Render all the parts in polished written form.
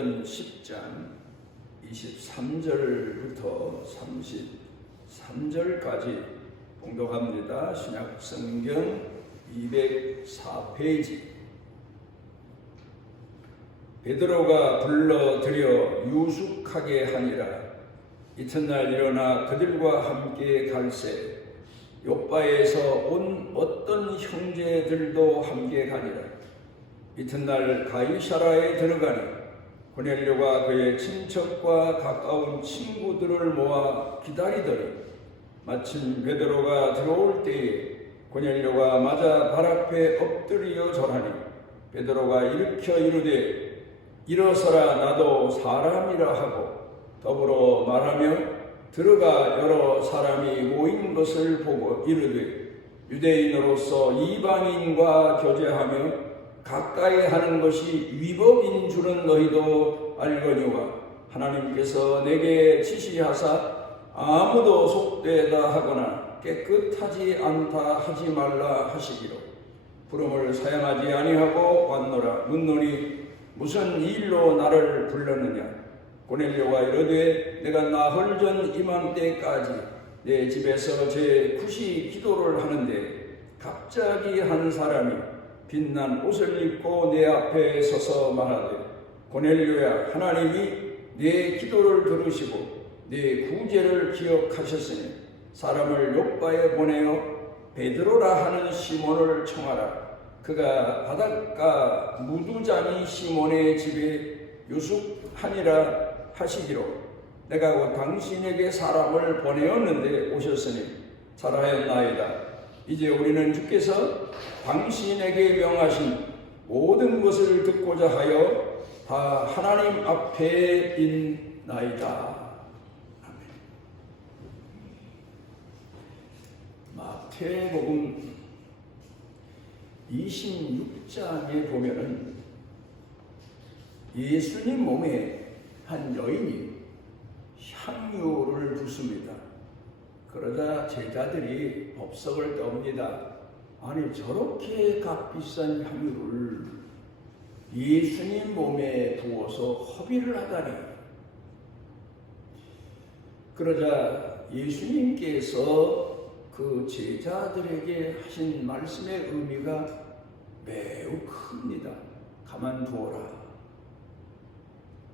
10장 23절부터 33절까지 봉독합니다. 신약 성경 204페이지. 베드로가 불러들여 유숙하게 하니라. 이튿날 일어나 그들과 함께 갈새 욥바에서 온 어떤 형제들도 함께 가니라. 이튿날 가이사라에 들어가니 고넬료가 그의 친척과 가까운 친구들을 모아 기다리더니 마침 베드로가 들어올 때에 고넬료가 맞아 발 앞에 엎드려 절하니 베드로가 일으켜 이르되 일어서라, 나도 사람이라 하고 더불어 말하며 들어가 여러 사람이 모인 것을 보고 이르되 유대인으로서 이방인과 교제하며 가까이 하는 것이 위법인 줄은 너희도 알거니와 하나님께서 내게 지시하사 아무도 속되다 하거나 깨끗하지 않다 하지 말라 하시기로 부름을 사양하지 아니하고 왔노라. 묻노니 무슨 일로 나를 불렀느냐. 고넬료가 이르되 내가 나흘 전 이맘때까지 내 집에서 제 굿이 기도를 하는데 갑자기 한 사람이 빛난 옷을 입고 내 앞에 서서 말하되 고넬료야, 하나님이 내 기도를 들으시고 내 구제를 기억하셨으니 사람을 욥바에 보내어 베드로라 하는 시몬을 청하라. 그가 바닷가 무두장이 시몬의 집에 유숙하니라 하시기로 내가 곧 당신에게 사람을 보내었는데 오셨으니 잘하였나이다. 이제 우리는 주께서 당신에게 명하신 모든 것을 듣고자 하여 다 하나님 앞에 있나이다. 아멘. 마태복음 26장에 보면은 예수님 몸에 한 여인이 향유를 붓습니다. 그러자 제자들이 법석을 떠옵니다. 아니, 저렇게 값비싼 향유를 예수님 몸에 부어서 허비를 하다니. 그러자 예수님께서 그 제자들에게 하신 말씀의 의미가 매우 큽니다. 가만두어라.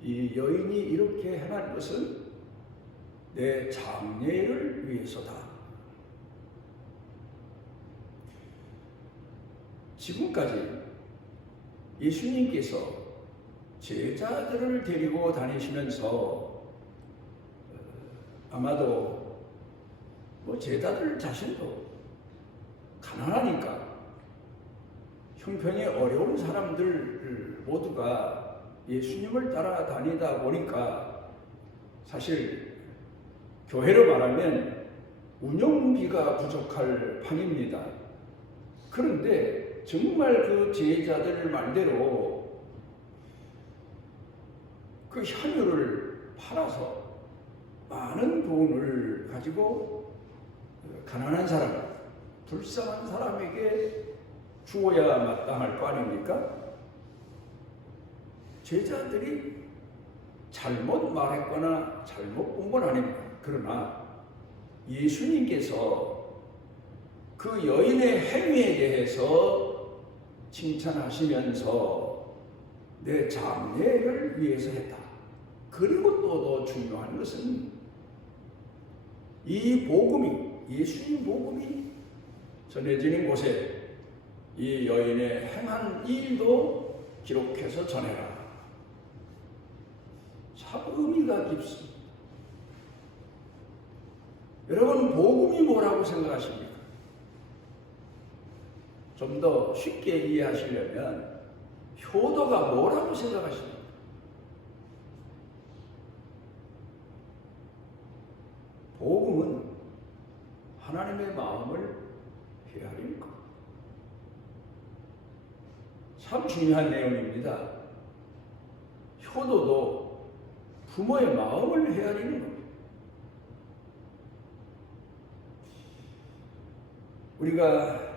이 여인이 이렇게 행한 것은 내 장래를 위해서다. 지금까지 예수님께서 제자들을 데리고 다니시면서 아마도 제자들 자신도 가난하니까 형편이 어려운 사람들 모두가 예수님을 따라다니다 보니까 사실 교회로 말하면 운영비가 부족할 판입니다. 그런데 정말 그 제자들 말대로 그 향유를 팔아서 많은 돈을 가지고 가난한 사람, 불쌍한 사람에게 주어야 마땅할 거 아닙니까? 제자들이 잘못 말했거나 잘못 본 건 아닙니다. 그러나 예수님께서 그 여인의 행위에 대해서 칭찬하시면서 내 장래를 위해서 했다. 그리고 또 더 중요한 것은 이 복음이, 예수님 복음이 전해지는 곳에 이 여인의 행한 일도 기록해서 전해라. 참 의미가 깊습니다. 여러분, 복음이 뭐라고 생각하십니까? 좀 더 쉽게 이해하시려면 효도가 뭐라고 생각하십니까? 복음은 하나님의 마음을 헤아리는 것. 참 중요한 내용입니다. 효도도 부모의 마음을 헤아리는 것. 우리가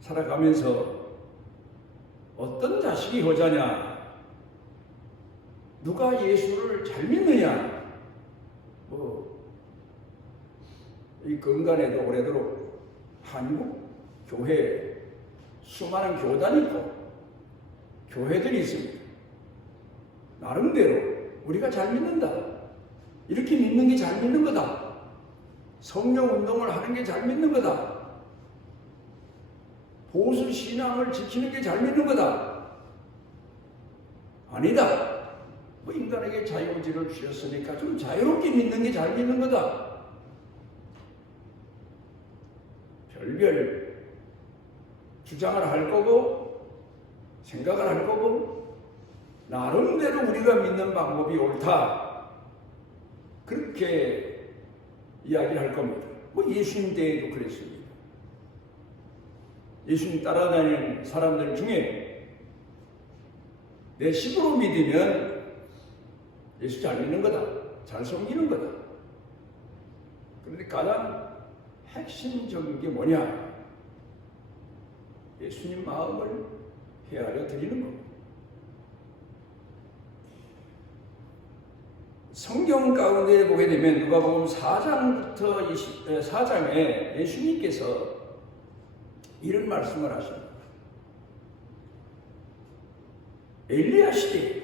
살아가면서 어떤 자식이 효자냐? 누가 예수를 잘 믿느냐? 이 근간에도 오래도록 한국 교회에 수많은 교단이 있고 교회들이 있습니다. 나름대로 우리가 잘 믿는다. 이렇게 믿는 게 잘 믿는 거다. 성령 운동을 하는 게 잘 믿는 거다. 보수 신앙을 지키는 게 잘 믿는 거다. 아니다. 인간에게 자유의지를 주셨으니까 좀 자유롭게 믿는 게 잘 믿는 거다. 별별 주장을 할 거고 생각을 할 거고 나름대로 우리가 믿는 방법이 옳다. 그렇게 이야기할 겁니다. 예수님 때에도 그랬습니다. 예수님 따라다니는 사람들 중에 내 식으로 믿으면 예수 잘 믿는 거다. 잘 섬기는 거다. 그런데 가장 핵심적인 게 뭐냐? 예수님 마음을 헤아려 드리는 겁니다. 성경 가운데 보게 되면 누가복음 4장부터 4장에 예수님께서 이런 말씀을 하십니다. 엘리야 시대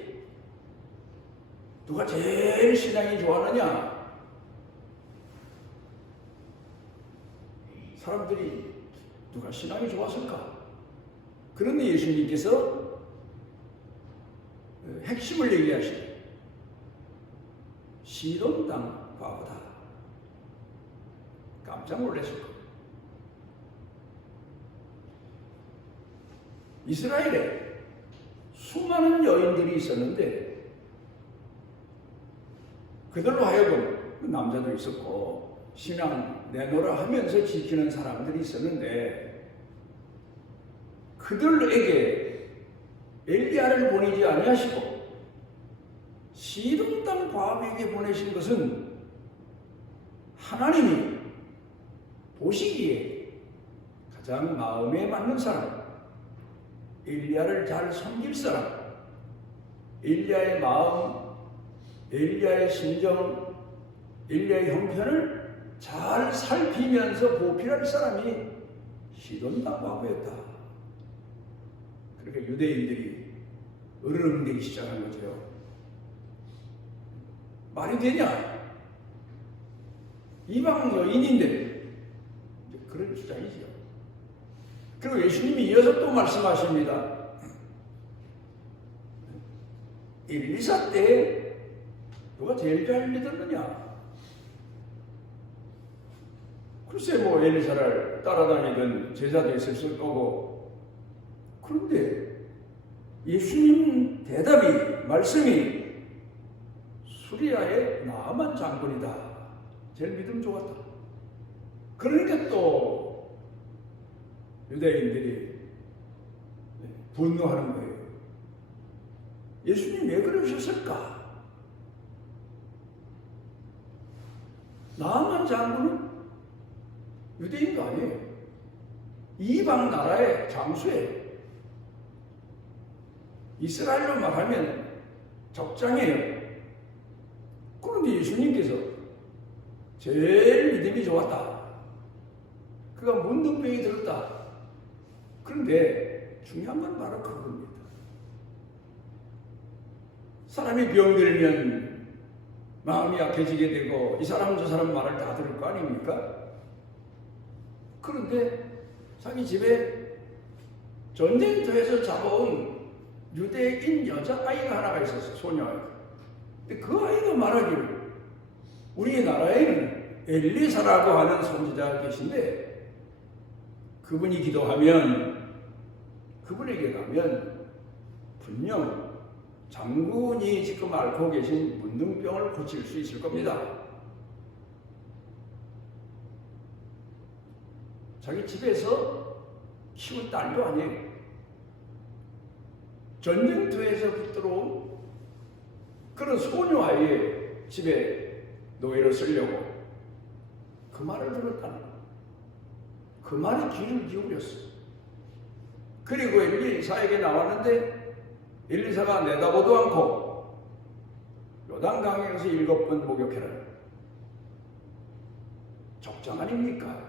누가 제일 신앙이 좋아하느냐? 사람들이 누가 신앙이 좋았을까? 그런데 예수님께서 핵심을 얘기하시죠. 시돈 땅 과부다. 깜짝 놀랐을 겁니다. 이스라엘에 수많은 여인들이 있었는데 그들로 하여금 남자도 있었고 신앙 내놓으라 하면서 지키는 사람들이 있었는데 그들에게 엘리야를 보내지 아니하시고 시돈 땅 과부에게 보내신 것은 하나님이 보시기에 가장 마음에 맞는 사람, 엘리야를 잘 섬길 사람, 엘리야의 마음, 엘리야의 심정, 엘리야의 형편을 잘 살피면서 보필할 사람이 시돈 땅 과부였다. 그러니까 유대인들이 으르렁대기 시작한 거죠. 말이 되냐? 이방 여인인데 그런 주장이죠. 그리고 예수님이 이어서 또 말씀하십니다. 엘리사 때 누가 제일 잘 믿었느냐? 글쎄 엘리사를 따라다니던 제자도 있었을 거고. 그런데 예수님 대답이 말씀이 수리아의 나아만 장군이다. 제일 믿음 좋았다. 그러니까 또 유대인들이 분노하는 거예요. 예수님 왜 그러셨을까? 나아만 장군은 유대인도 아니에요. 이방 나라의 장수예요. 이스라엘로 말하면 적장이에요. 그런데 예수님께서 제일 믿음이 좋았다. 그가 문둥병이 들었다. 그런데 중요한 건 바로 그겁니다. 사람이 병들면 마음이 약해지게 되고 이 사람 저 사람 말을 다 들을 거 아닙니까? 그런데 자기 집에 전쟁터에서 잡아온 유대인 여자아이가 하나가 있었어요. 소녀아이가. 근데 그 아이가 말하기를 우리나라에는 엘리사라고 하는 선지자가 계신데 그분이 기도하면 그분에게 가면 분명 장군이 지금 앓고 계신 문둥병을 고칠 수 있을 겁니다. 자기 집에서 키운 딸도 아니에요. 전쟁터에서 붙들어온 그런 소녀 아이의 집에 노예로 쓰려고 그 말을 들었다는 거예요. 그 말에 귀를 기울였어요. 그리고 엘리사에게 나왔는데 엘리사가 내다보도 않고 요단강에 가서 7번 목욕해라. 적장 아닙니까?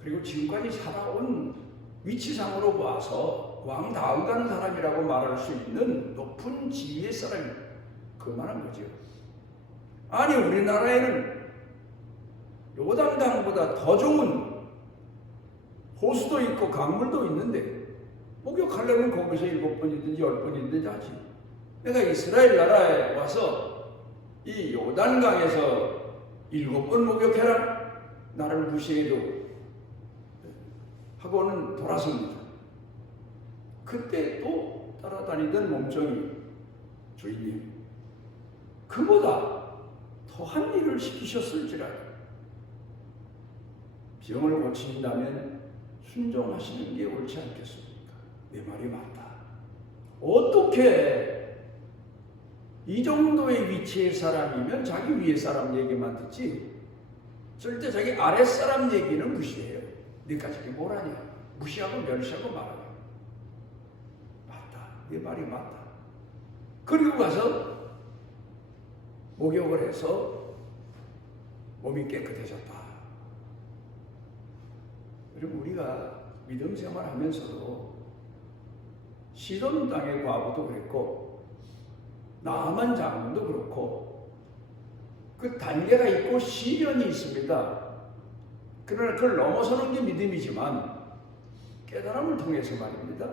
그리고 지금까지 살아온 위치상으로 봐서 왕다음 가는 사람이라고 말할 수 있는 높은 지위의 사람이 그만한 거죠. 아니 우리나라에는 요단강보다 더 좋은 호수도 있고 강물도 있는데 목욕하려면 거기서 7번이든지 10번이든지 하지. 내가 이스라엘 나라에 와서 이 요단강에서 7번 목욕해라. 나를 무시해도 하고는 돌아섭니다. 그때 또 따라다니던 몸종이 주인님 그보다 더한 일을 시키셨을지라도 병을 고친다면 순종하시는 게 옳지 않겠습니까? 내 말이 맞다. 어떻게 이 정도의 위치의 사람이면 자기 위에 사람 얘기만 듣지 절대 자기 아랫 사람 얘기는 무시해요. 네가 저기 뭘 하냐? 무시하고 멸시하고 말아요. 맞다. 내 말이 맞다. 그리고 가서 목욕을 해서 몸이 깨끗해졌다. 그리고 우리가 믿음 생활하면서도 시돈 땅의 과부도 그랬고 나아만 장군도 그렇고 그 단계가 있고 시련이 있습니다. 그러나 그걸 넘어서는 게 믿음이지만 깨달음을 통해서 말입니다.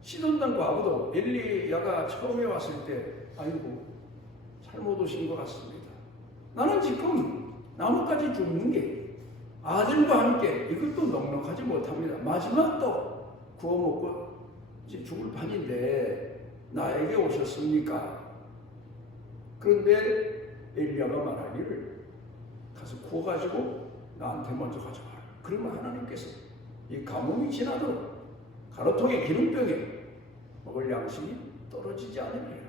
시돈 땅 과부도 엘리야가 처음에 왔을 때 아이고 잘못 오신 것 같습니다. 나는 지금 나뭇가지 줍는 게 아들과 함께 이것도 넉넉하지 못합니다. 마지막 또 구워 먹고 이제 죽을 판인데 나에게 오셨습니까? 그런데 엘리야가 말하기를 가서 구워가지고 나한테 먼저 가져와라. 그러면 하나님께서 이 가뭄이 지나도록 가로통에 기름병에 먹을 양식이 떨어지지 않으리라.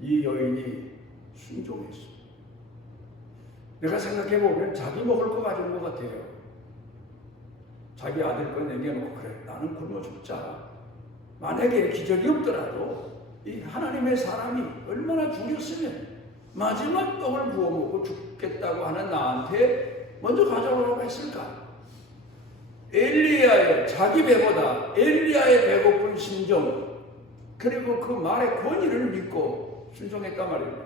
이 여인이 순종했어. 내가 생각해보면 자기 먹을 거 가져온 것 같아요. 자기 아들 거 남겨놓고 그래 나는 굶어 죽자. 만약에 기적이 없더라도 이 하나님의 사람이 얼마나 죽였으면 마지막 떡을 구워 먹고 죽겠다고 하는 나한테 먼저 가져오라고 했을까? 엘리야의 자기 배보다 엘리야의 배고픈 심정 그리고 그 말의 권위를 믿고 순종했단 말입니다.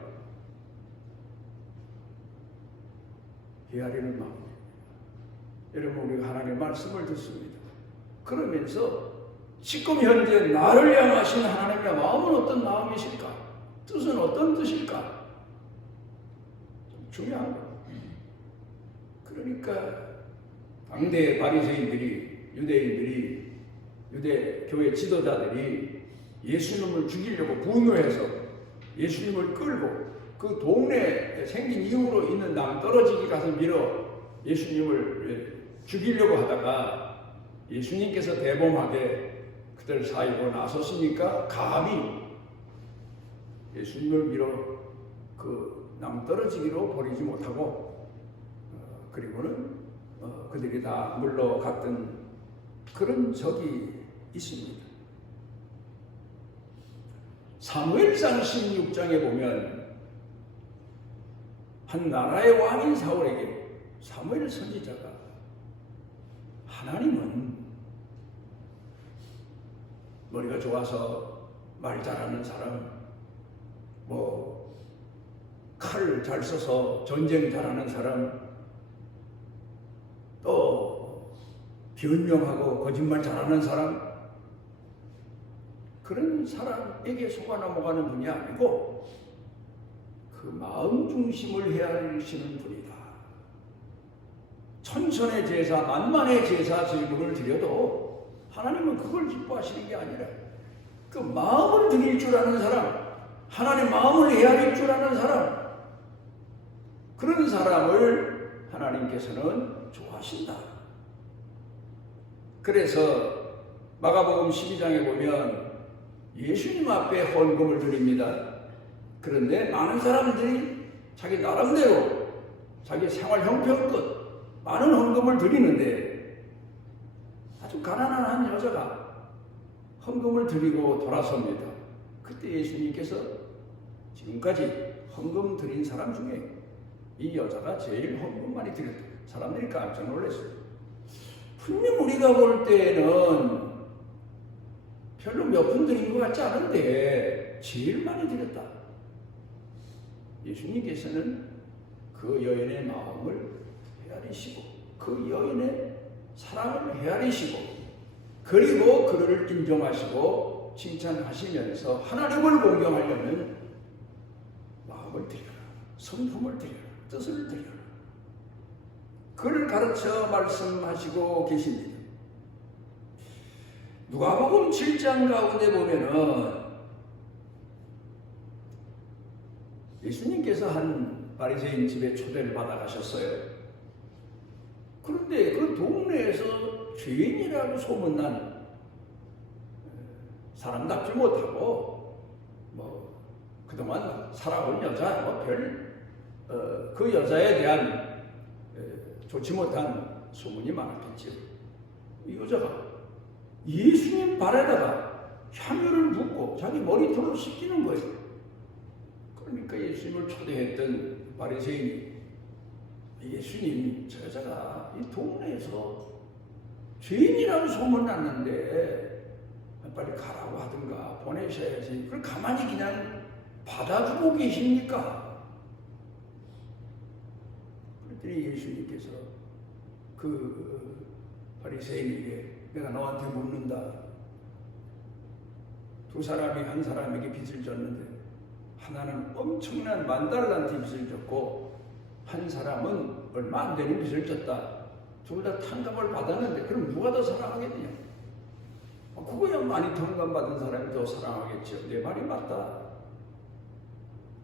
헤아리는 마음입니다. 여러분 우리가 하나님의 말씀을 듣습니다. 그러면서 지금 현재 나를 향하신 하나님의 마음은 어떤 마음이실까? 뜻은 어떤 뜻일까? 좀 중요한 거예요. 그러니까 당대 바리새인들이 유대인들이 유대 교회 지도자들이 예수님을 죽이려고 분노해서 예수님을 끌고 그 동네에 생긴 이유로 있는 낭떠러지기 가서 밀어 예수님을 죽이려고 하다가 예수님께서 대범하게 그들 사이로 나섰으니까 감히 예수님을 밀어 그 낭떠러지기로 버리지 못하고 그리고는 그들이 다 물러갔던 그런 적이 있습니다. 사무엘상 16장에 보면 한 나라의 왕인 사울에게 사무엘 선지자가 하나님은 머리가 좋아서 말 잘하는 사람, 칼 잘 써서 전쟁 잘하는 사람, 또 변명하고 거짓말 잘하는 사람, 그런 사람에게 속아 넘어가는 분이 아니고 그 마음 중심을 헤아리시는 분이다. 천천의 제사, 만만의 제사 질문을 드려도 하나님은 그걸 기뻐하시는 게 아니라 그 마음을 드릴 줄 아는 사람, 하나님 마음을 헤아릴 줄 아는 사람, 그런 사람을 하나님께서는 좋아하신다. 그래서 마가복음 12장에 보면 예수님 앞에 헌금을 드립니다. 그런데 많은 사람들이 자기 나름대로 자기 생활 형편껏 많은 헌금을 드리는데 아주 가난한 한 여자가 헌금을 드리고 돌아섭니다. 그때 그런데 예수님께서 지금까지 헌금 드린 사람 중에 이 여자가 제일 헌금 많이 드렸다. 사람들이 깜짝 놀랐어요. 분명 우리가 볼 때는 별로 몇 푼 드린 것 같지 않은데 제일 많이 드렸다. 예수님께서는 그 여인의 마음을 헤아리시고 그 여인의 사랑을 헤아리시고 그리고 그를 인정하시고 칭찬하시면서 하나님을 공경하려는 마음을 드려라. 성품을 드려라. 뜻을 드려라. 그를 가르쳐 말씀하시고 계십니다. 누가복음 7장 가운데 보면은 예수님께서 한 바리새인 집에 초대를 받아 가셨어요. 그런데 그 동네에서 죄인이라고 소문난 사람답지 못하고 그동안 살아온 여자 그 여자에 대한 좋지 못한 소문이 많았겠죠. 이 여자가 예수님 발에다가 향유를 붓고 자기 머리털로 씻기는 거예요. 그러니까 예수님을 초대했던 바리새인이 예수님, 저 여자가 이 동네에서 죄인이라고 소문났는데 빨리 가라고 하든가 보내셔야지. 그걸 가만히 그냥 받아주고 계십니까? 그랬더니 예수님께서 그 바리새인에게 내가 너한테 묻는다. 두 사람이 한 사람에게 빚을 졌는데 하나는 엄청난 10,000달란트 빚을 졌고 한 사람은 얼마 안 되는 빚을 졌다. 둘 다 탕감을 받았는데 그럼 누가 더 사랑하겠느냐? 그거야 많이 탕감받은 사람이 더 사랑하겠죠. 내 말이 맞다.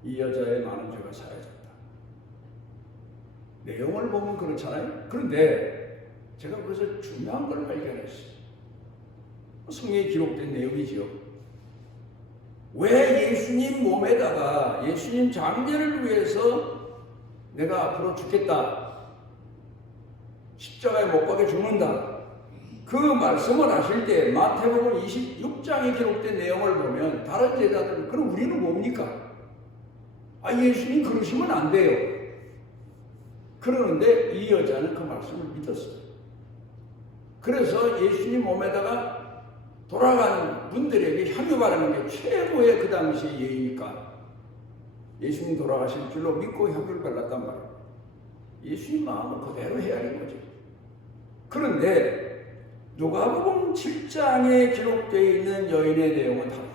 이 여자의 많은 죄가 사해졌다. 내용을 보면 그렇잖아요. 그런데 제가 그래서 중요한 걸 발견했어요. 성경에 기록된 내용이지요. 왜 예수님 몸에다가 예수님 장례를 위해서 내가 앞으로 죽겠다. 십자가에 못 박혀 죽는다. 그 말씀을 하실 때 마태복음 26장에 기록된 내용을 보면 다른 제자들은 그럼 우리는 뭡니까? 예수님 그러시면 안 돼요. 그러는데 이 여자는 그 말씀을 믿었어요. 그래서 예수님 몸에다가 돌아간 분들에게 향유 바르는 게 최고의 그 당시의 예의니까 예수님 돌아가실 줄로 믿고 향유를 발랐단 말이에요. 예수님 마음을 그대로 헤아린 거죠. 그런데 누가복음 7장에 기록되어 있는 여인의 내용은 다르다.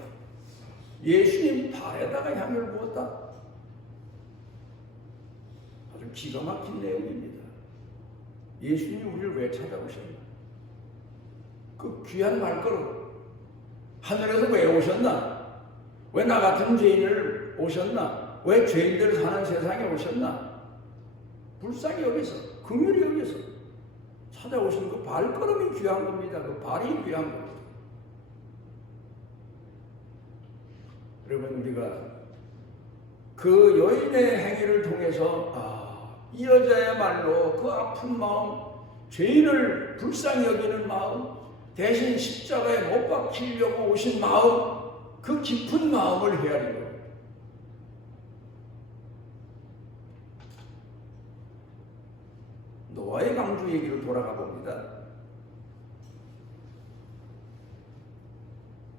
예수님 발에다가 향유를 부었다. 아주 기가 막힌 내용입니다. 예수님이 우리를 왜 찾아오셨나? 그 귀한 발걸음 하늘에서 왜 오셨나? 왜 나 같은 죄인을 오셨나? 왜 죄인들 사는 세상에 오셨나? 불쌍히 여기서 긍휼히 여기서 찾아오신 그 발걸음이 귀한 겁니다. 그 발이 귀한 겁니다. 여러분 우리가 그 여인의 행위를 통해서 이 여자야말로 그 아픈 마음, 죄인을 불쌍히 여기는 마음, 대신 십자가에 못 박히려고 오신 마음, 그 깊은 마음을 헤아린 겁니다. 노아의 방주 얘기로 돌아가 봅니다.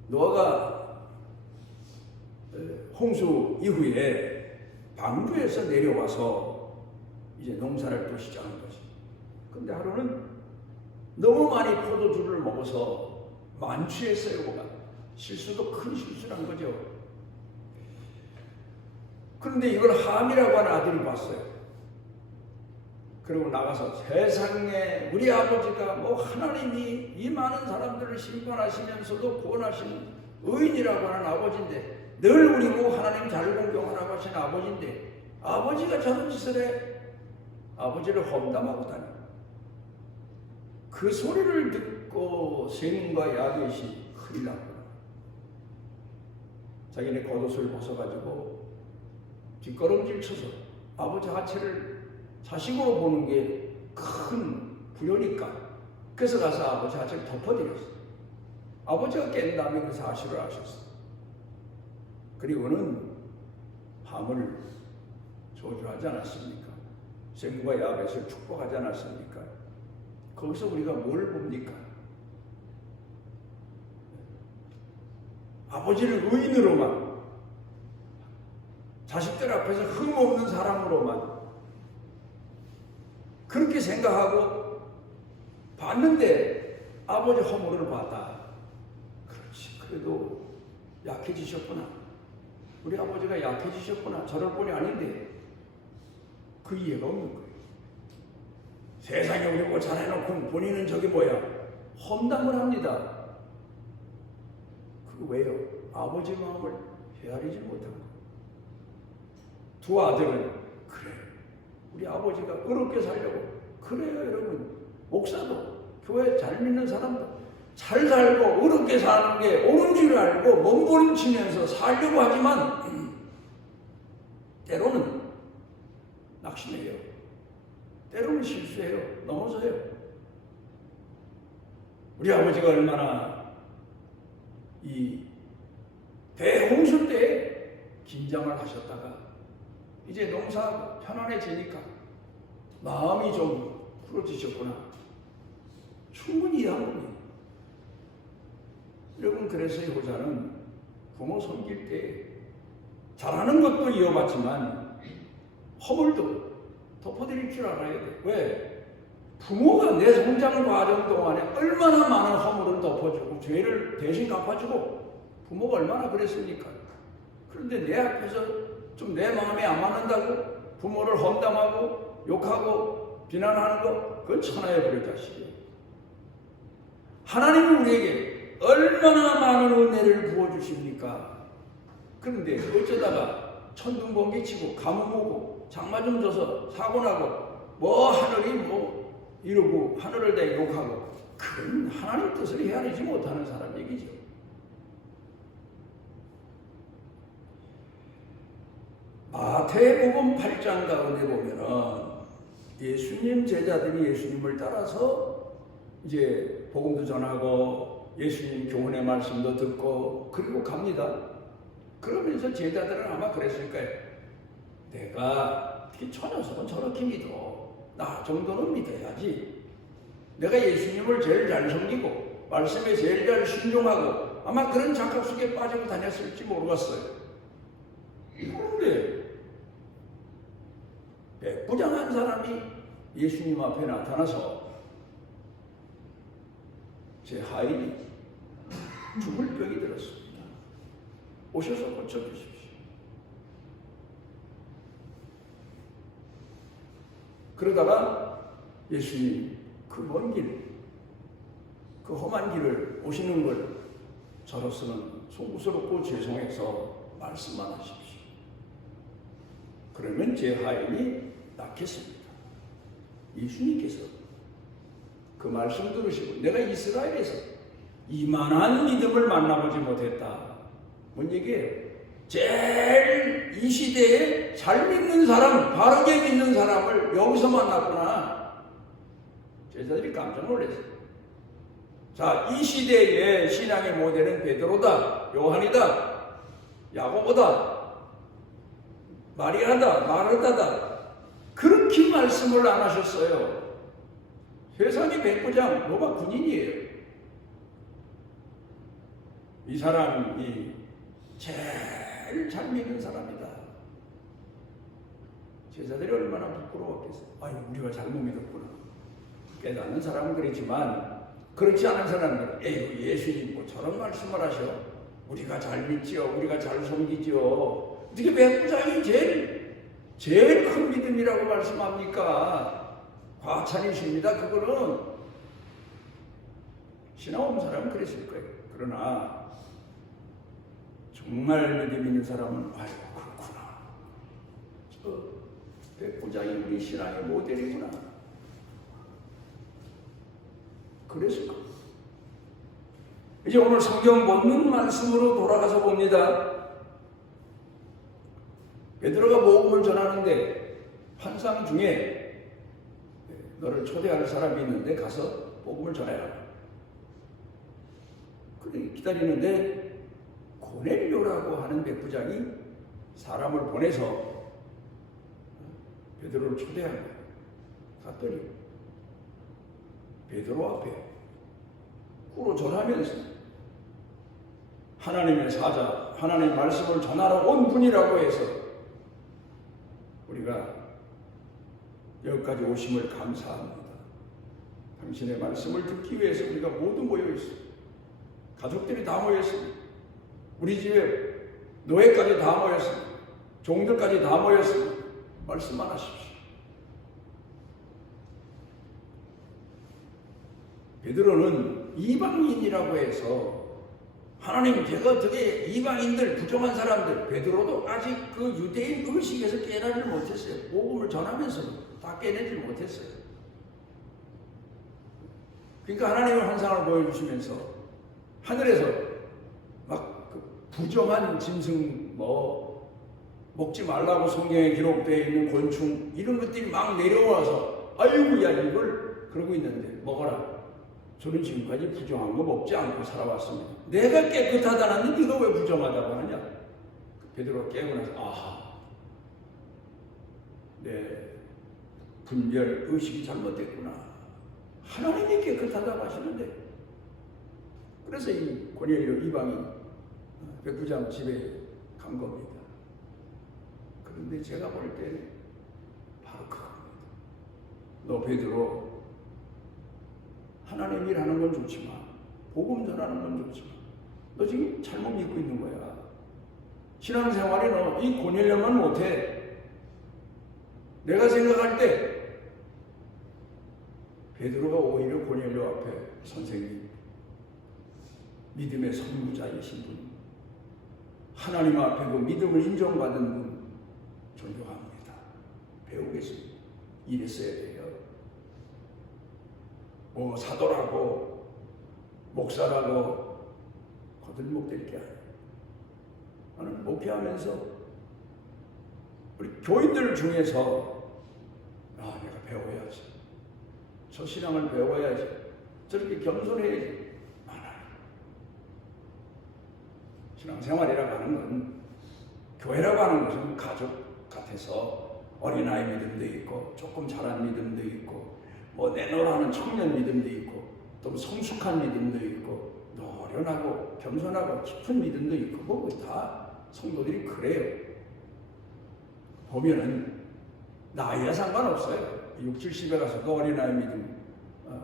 노아가 홍수 이후에 방주에서 내려와서 이제 농사를 또 시작한 거지. 근데 하루는 너무 많이 포도주를 먹어서 만취했어요. 그가 실수도 큰 실수를 한 거죠. 그런데 이걸 함이라고 하는 아들이 봤어요. 그리고 나가서 세상에 우리 아버지가 하나님이 이 많은 사람들을 심판하시면서도 구원하신 의인이라고 하는 아버지인데 늘 우리 하나님 잘 공경하라고 하신 아버지인데 아버지가 저런 짓을 해. 아버지를 험담하고 다녀. 그 소리를 듣고 셈과 야벳이 큰일 났구나. 자기네 겉옷을 벗어가지고 뒷걸음질 쳐서 아버지 하체를 자식으로 보는 게 큰 부여니까 그래서 가서 아버지 하체를 덮어드렸어. 아버지가 깬 다음에 그 사실을 아셨어. 그리고는 밤을 저주하지 않았습니까? 셈과 야벳을 축복하지 않았습니까? 거기서 우리가 뭘 봅니까? 아버지를 의인으로만, 자식들 앞에서 흠없는 사람으로만 그렇게 생각하고 봤는데 아버지 허물을 봤다. 그렇지, 그래도 약해지셨구나. 우리 아버지가 약해지셨구나. 저럴 뿐이 아닌데 그 이해가 없는 거예요. 세상에 우리 뭐 잘해놓고 본인은 저기 뭐야 험담을 합니다. 그 왜요? 아버지 마음을 헤아리지 못한 거예요. 두 아들은 그래, 우리 아버지가 어렵게 살려고. 그래요 여러분, 목사도 교회 잘 믿는 사람도 잘 살고 어렵게 사는 게 옳은 줄 알고 몸부림치면서 살려고 하지만 때로는 낙심해요. 때로는 실수해요. 넘어져요. 우리 아버지가 얼마나 이 대홍수 때 긴장을 하셨다가 이제 농사 편안해지니까 마음이 좀 풀어지셨구나. 충분히 이해한 겁니다. 여러분, 그래서 여호자는 부모 섬길 때 잘하는 것도 이어받지만 허물도 덮어드릴 줄 알아야 돼. 왜? 부모가 내 성장 과정 동안에 얼마나 많은 허물을 덮어주고 죄를 대신 갚아주고 부모가 얼마나 그랬습니까? 그런데 내 앞에서 좀 내 마음에 안 맞는다고 부모를 험담하고 욕하고 비난하는 거, 그건 천하의 불효자식이에요. 하나님은 우리에게 얼마나 많은 은혜를 부어주십니까? 그런데 어쩌다가 천둥번개 치고 가뭄 오고 장마 좀 져서 사고 나고 뭐 하늘이 뭐 이러고 하늘을 대 욕하고, 그건 하나님 뜻을 헤아리지 못하는 사람 얘기죠. 마태복음 8장 가운데 보면은 예수님 제자들이 예수님을 따라서 이제 복음도 전하고 예수님 교훈의 말씀도 듣고 그리고 갑니다. 그러면서 제자들은 아마 그랬을 거예요. 내가 특히 저 녀석은 저렇게 믿어. 나 정도는 믿어야지. 내가 예수님을 제일 잘 섬기고 말씀에 제일 잘 순종하고 아마 그런 착각 속에 빠지고 다녔을지 모르겠어요. 그런데 백부장한 사람이 예수님 앞에 나타나서 제 하인이 죽을 병이 들었습니다. 오셔서 고쳐주십시오. 그러다가 예수님 그 먼 길, 그 험한 길을 오시는 걸 저로서는 송구스럽고 죄송해서 말씀만 하십시오. 그러면 제 하인이 낫겠습니다. 예수님께서 그 말씀 들으시고 내가 이스라엘에서 이만한 믿음을 만나보지 못했다. 뭔 얘기예요? 제일 이 시대에 잘 믿는 사람, 바르게 믿는 사람을 여기서 만났구나. 제자들이 깜짝 놀랐어요. 자, 이 시대의 신앙의 모델은 베드로다, 요한이다, 야고보다, 마리아다, 마르다다. 그렇게 말씀을 안 하셨어요. 세상의 백부장, 로마 군인이에요. 이 사람이 제일 잘 믿는 사람이다. 제자들이 얼마나 부끄러웠겠어요. 아유, 우리가 잘못 믿었구나. 깨닫는 사람은 그렇지만 그렇지 않은 사람들은 에휴, 예수님 뭐 저런 말씀을 하셔? 우리가 잘 믿지요. 우리가 잘 섬기지요. 어떻게 백부장이 제일 큰 믿음이라고 말씀합니까? 과찬이십니다. 그거는 신앙 없는 사람은 그랬을 거예요. 그러나 정말 믿음 있는 사람은 아이고 그렇구나. 저 백부장이 우리 신앙의 모델이구나. 그랬을 거예요. 이제 오늘 성경 본문 말씀으로 돌아가서 봅니다. 베드로가 복음을 전하는데 환상 중에 너를 초대할 사람이 있는데 가서 복음을 전해라. 그래 기다리는데 고넬료라고 하는 백부장이 사람을 보내서 베드로를 초대한 거예요. 갔더니 베드로 앞에 꿇어 절하면서 하나님의 사자, 하나님의 말씀을 전하러 온 분이라고 해서 우리가 여기까지 오심을 감사합니다. 당신의 말씀을 듣기 위해서 우리가 모두 모여 있습니다. 가족들이 다 모여 있습니다. 우리 집에 노예까지 다 모였습니다. 종들까지 다 모였습니다. 말씀만 하십시오. 베드로는 이방인이라고 해서 하나님 제가 어떻게 이방인들 부정한 사람들 베드로도 아직 그 유대인 의식에서 깨나지를 못했어요. 복음을 전하면서도 다 깨내지 못했어요. 그러니까 하나님의 환상을 보여주시면서 하늘에서 막 그 부정한 짐승 먹지 말라고 성경에 기록되어 있는 곤충 이런 것들이 막 내려와서 아이고야 이걸 그러고 있는데 먹어라. 저는 지금까지 부정한 거 먹지 않고 살아왔습니다. 내가 깨끗하다는데 네가 왜 부정하다고 하냐? 베드로가 깨고 나서 아하, 내 분별 의식이 잘못됐구나. 하나님이 깨끗하다고 하시는데 그래서 이 고넬료 이방인 백부장 집에 간 겁니다. 그런데 제가 볼 때 바로 그겁니다. 너 베드로 하나님 일하는 건 좋지만 복음 전하는 건 좋지만 너 지금 잘못 믿고 있는 거야. 신앙생활에 너 이 고넬료만 못해. 내가 생각할 때 베드로가 오히려 고넬료 앞에 선생님 믿음의 선구자이신 분, 하나님 앞에 그 믿음을 인정받은 분 존경합니다. 배우겠습니다. 이랬어야 돼요. 사도라고 목사라고 거들먹댈 게 아니에요. 나는 목회하면서 우리 교인들 중에서 내가 배워야지. 저 신앙을 배워야지. 저렇게 겸손해야지. 신앙생활이라고 하는 건 교회라고 하는 것은 가족 같아서 어린아이 믿음도 있고 조금 자란 믿음도 있고 내노라는 청년 믿음도 있고 또 성숙한 믿음도 있고 노련하고 겸손하고 깊은 믿음도 있고 다 성도들이 그래요. 보면은 나이와 상관없어요. 60, 70에 가서도 어린아이 믿음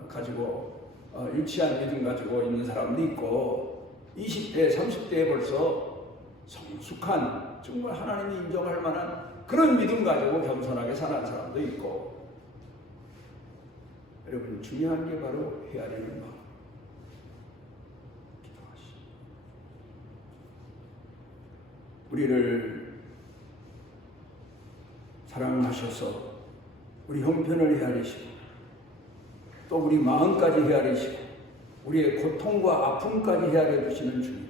가지고 유치한 믿음 가지고 있는 사람도 있고 20대, 30대에 벌써 성숙한 정말 하나님이 인정할 만한 그런 믿음 가지고 겸손하게 사는 사람도 있고 여러분 중요한 게 바로 헤아리는 마음. 기도하시오. 우리를 사랑하셔서 우리 형편을 헤아리시고 또 우리 마음까지 헤아리시고 우리의 고통과 아픔까지 헤아려 주시는 주님.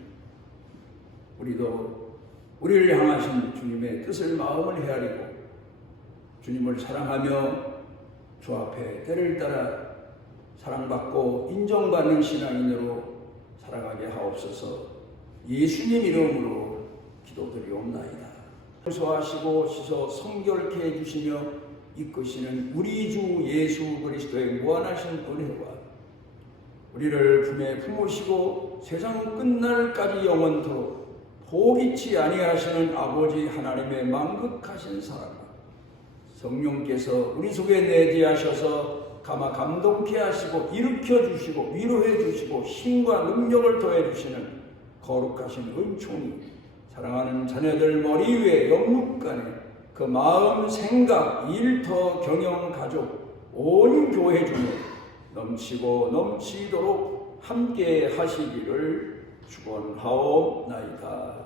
우리도 우리를 향하신 주님의 뜻을 마음을 헤아리고 주님을 사랑하며 주 앞에 때를 따라 사랑받고 인정받는 신앙인으로 살아가게 하옵소서. 예수님 이름으로 기도드리옵나이다. 용서하시고 씻어 성결케 해주시며 이끄시는 우리 주 예수 그리스도의 무한하신 은혜와 우리를 품에 품으시고 세상 끝날까지 영원토록 포기치 아니하시는 아버지 하나님의 만극하신 사랑 성령께서 우리 속에 내재하셔서 가마 감동케 하시고 일으켜 주시고 위로해 주시고 힘과 능력을 더해 주시는 거룩하신 은총이 사랑하는 자녀들 머리 위에 영육간에 그 마음, 생각, 일터, 경영, 가족 온 교회 중에 넘치고 넘치도록 함께 하시기를 축원하옵나이다.